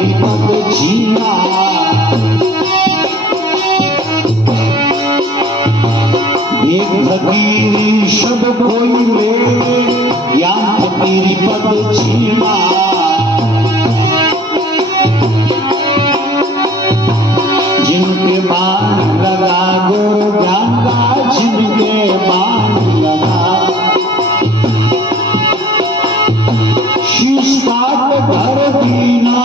तेरी पग जीना एक फकीरी सब कोई ले या तेरी पग जीना जिनके मान लगा गुरु ज्ञान का जिनके मान लगा शीर्षाट धर दीना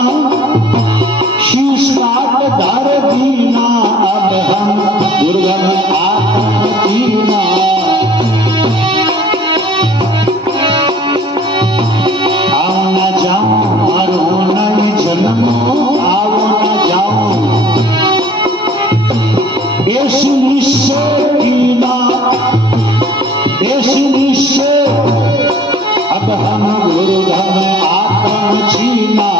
शीर्षाट धर दीना अब हम दुर्गम आत्म दीना आओ न जाओ मरो नहीं जन्मो आओ न जाओ देश निश्चय कीना देश निश्चय अब हम गुरु धर्म आत्म जीना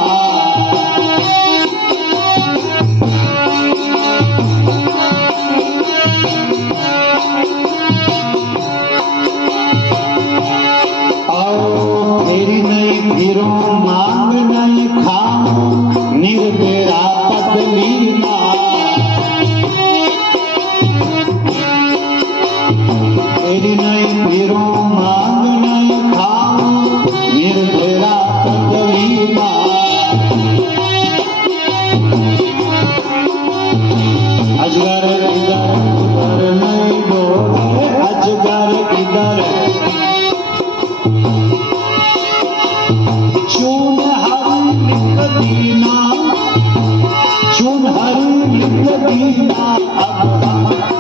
आओ तेरी नहीं फिरो मांग नहीं खाओ निर्बेरा पद लीना तेरी नहीं फिरो मांग नहीं खाओ निर्भरा पद लीना अजगर इधर उधर नहीं डोले अजगर इधर चून हरी लिख दीना चून हरी लिख दीना अब